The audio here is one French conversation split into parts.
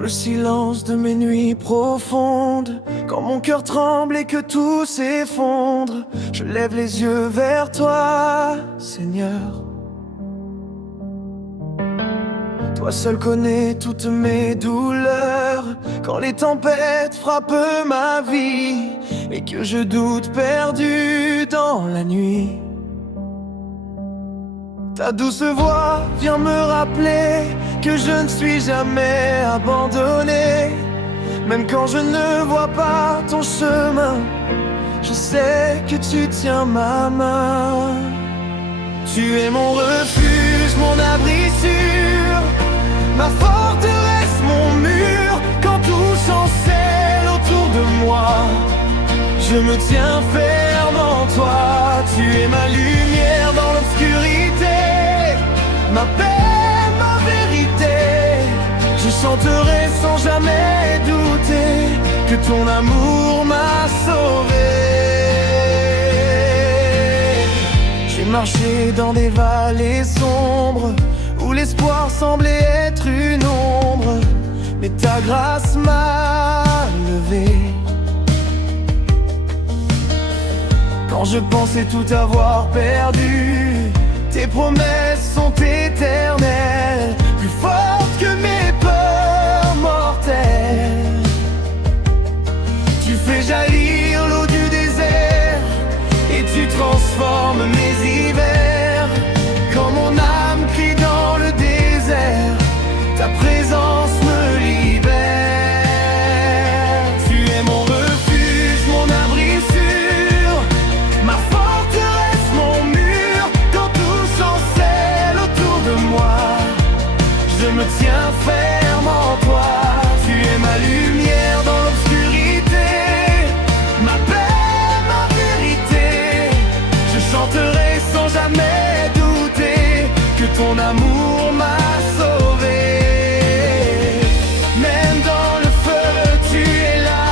le silence de mes nuits profondes, quand mon cœur tremble et que tout s'effondre, je lève les yeux vers toi, Seigneur. Toi seul connais toutes mes douleurs, quand les tempêtes frappent ma vie et que je doute perdu dans la nuit. Ta douce voix vient me rappeler que je ne suis jamais abandonné. Même quand je ne vois pas ton chemin, je sais que tu tiens ma main. Tu es mon refuge, mon abri sûr, ma forteresse, mon mur. Quand tout chancelle autour de moi, je me tiens ferme en toi. Tu es ma lumière dans l'obscurité, ma paix, ma vérité. Je chanterai sans jamais douter que ton amour m'a sauvé. J'ai marché dans des vallées sombres où l'espoir semblait être une ombre, mais ta grâce m'a levé. Quand je pensais tout avoir perdu, tes promesses sont éternelles, plus fortes que mes peurs mortelles. Tu fais jaillir l'eau du désert et tu transformes mes hivers. Quand mon âme crie dans le désert, ta présence me libère. Tu es mon refuge, mon abri sûr, ma forteresse, mon mur. Quand tout chancelle autour de moi, je me tiens ferme en toi. Tu es ma lumière dans l'obscurité, ma paix, ma vérité. Je chanterai sans jamais douter que ton amour m'a sauvé. Même dans le feu, tu es là,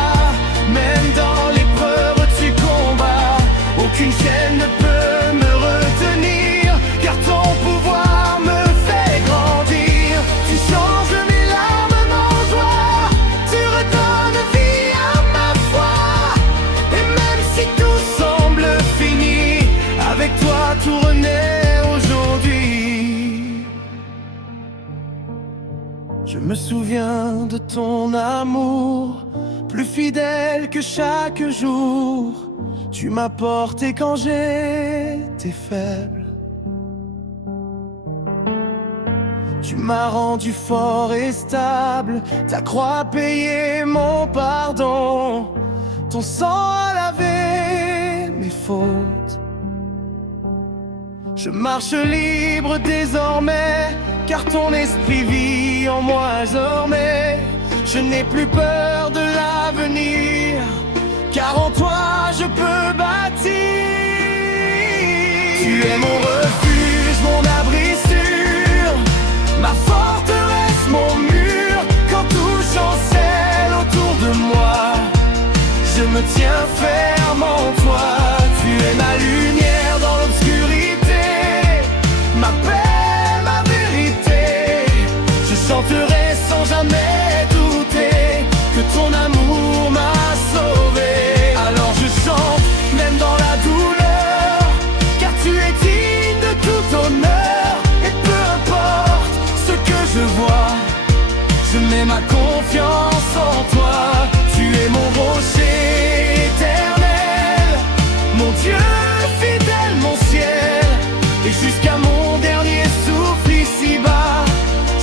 même dans l'épreuve, tu combats. Aucune chaîne ne peut me retenir, car ton pouvoir me fait grandir. Tu changes mes larmes en joie, tu redonnes vie à ma foi. Et même si tout semble fini, avec toi tout renaît aujourd'hui. Je me souviens de ton amour, plus fidèle que chaque jour. Tu m'as porté quand j'étais faible, tu m'as rendu fort et stable. Ta croix a payé mon pardon, ton sang a lavé mes fautes. Je marche libre désormais, car ton esprit vit en moi désormais. Je n'ai plus peur de l'avenir, car en toi je peux bâtir. Tu es mon refuge, mon abri sûr, ma forteresse, mon mur. Quand tout chancelle autour de moi, je me tiens ferme en toi. Tu es ma lumière dans l'obscurité, ma paix, ma vérité. Je chanterai sans jamais douter que ton amour m'a sauvé. Alors je chante même dans la douleur, car tu es digne de tout honneur. Et peu importe ce que je vois, je mets ma confiance en toi. Tu es mon rocher éternel, mon Dieu fidèle, mon ciel. Et jusqu'à mon dernier souffle ici-bas,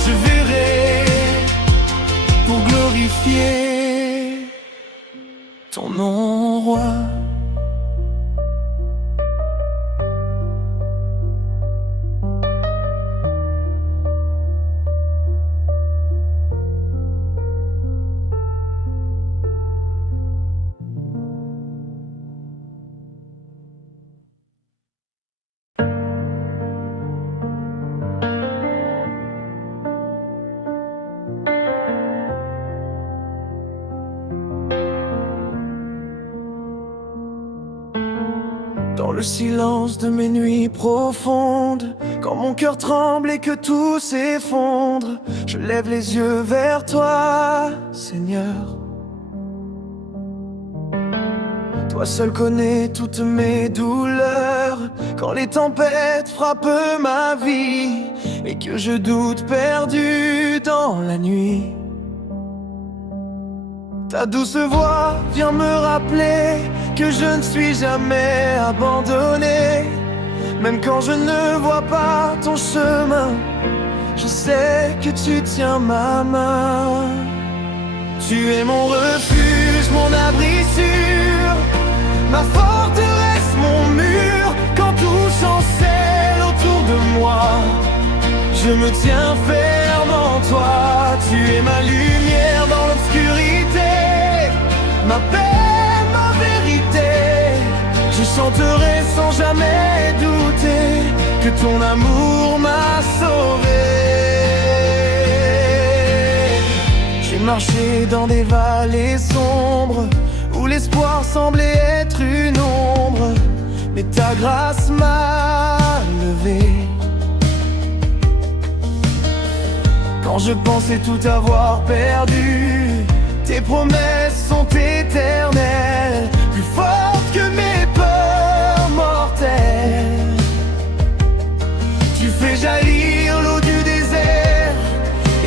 je verrai pour glorifier ton nom, roi. le silence de mes nuits profondes, quand mon cœur tremble et que tout s'effondre, je lève les yeux vers toi, Seigneur. Toi seul connais toutes mes douleurs, quand les tempêtes frappent ma vie et que je doute perdu dans la nuit. Ta douce voix vient me rappeler que je ne suis jamais abandonné. Même quand je ne vois pas ton chemin, je sais que tu tiens ma main. Tu es mon refuge, mon abri sûr, ma forteresse, mon mur. Quand tout chancelle autour de moi, je me tiens ferme en toi. Tu es ma lumière dans l'obscurité, ma paix, ma vérité. Je chanterai sans jamais douter que ton amour m'a sauvé. J'ai marché dans des vallées sombres où l'espoir semblait être une ombre, mais ta grâce m'a levé. Quand je pensais tout avoir perdu, tes promesses sont éternelles, plus fortes que mes peurs mortelles. Tu fais jaillir l'eau du désert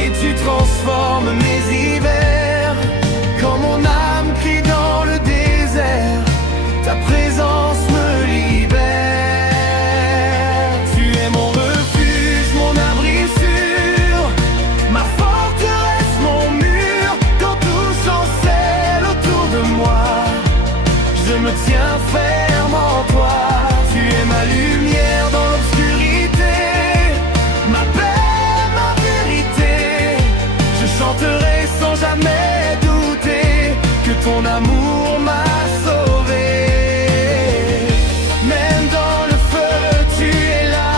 et tu transformes mes hivers. Quand mon âme crie dans le désert, ta présence me libère. Tu es mon refuge, mon abri sûr, ma forteresse, mon mur. Quand tout chancelle autour de moi, je me tiens ferme en toi. Tu es ma lumière dans l'obscurité, ma paix, ma vérité. Je chanterai sans jamais douter que ton amour m'a sauvé. Même dans le feu, tu es là,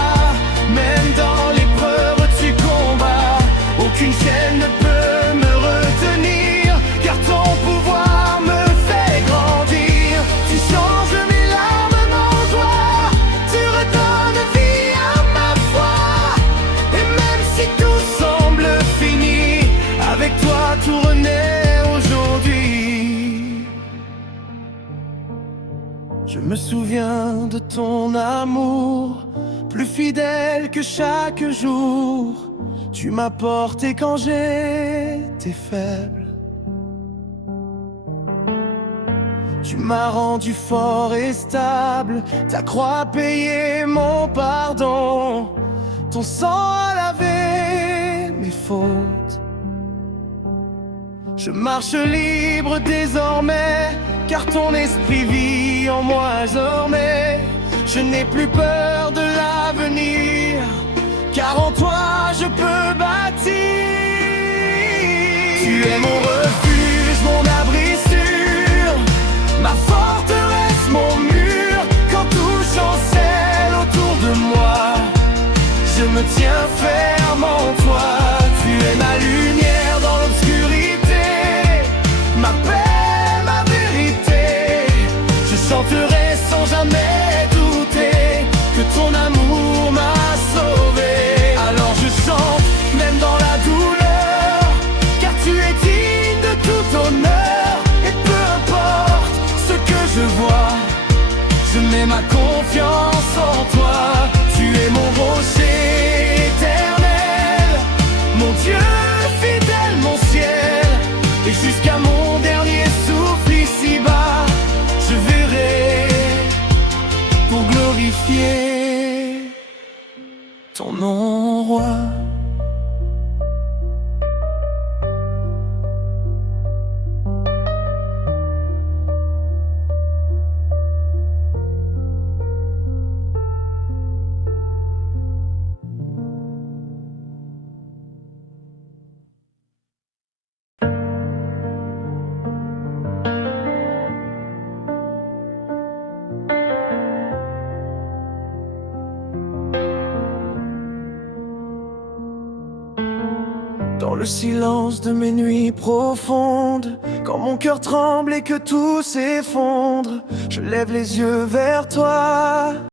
même dans l'épreuve, tu combats. Aucune chaîne ne peut me retenir, car ton pouvoir me fait grandir. Tu changes mes larmes en joie, tu redonnes vie à ma foi. Et même si tout semble fini, avec toi tout renaît aujourd'hui. Je me souviens de ton amour, plus fidèle que chaque jour. Tu m'as porté quand j'étais faible, tu m'as rendu fort et stable. Ta croix a payé mon pardon, ton sang a lavé mes fautes. Je marche libre désormais, car ton esprit vit en moi désormais. Je n'ai plus peur de l'avenir, car en toi je peux bâtir. Tu es mon refuge, mon abri sûr, ma forteresse, mon mur. Quand tout chancelle autour de moi, je me tiens ferme en toi. Tu es ma lumière dans l'obscurité, ma paix, ma vérité. Je chanterai sans jamais douter que ton amour m'a sauvé. Alors je chante même dans la douleur, car tu es digne de tout honneur. Et peu importe ce que je vois, je mets ma confiance en toi. Tu es mon rocher éternel, mon Dieu fidèle, mon ciel. Et jusqu'à mon dernier souffle ici-bas, je verrai pour glorifier ton nom, roi. le silence de mes nuits profondes, quand mon cœur tremble et que tout s'effondre, je lève les yeux vers toi.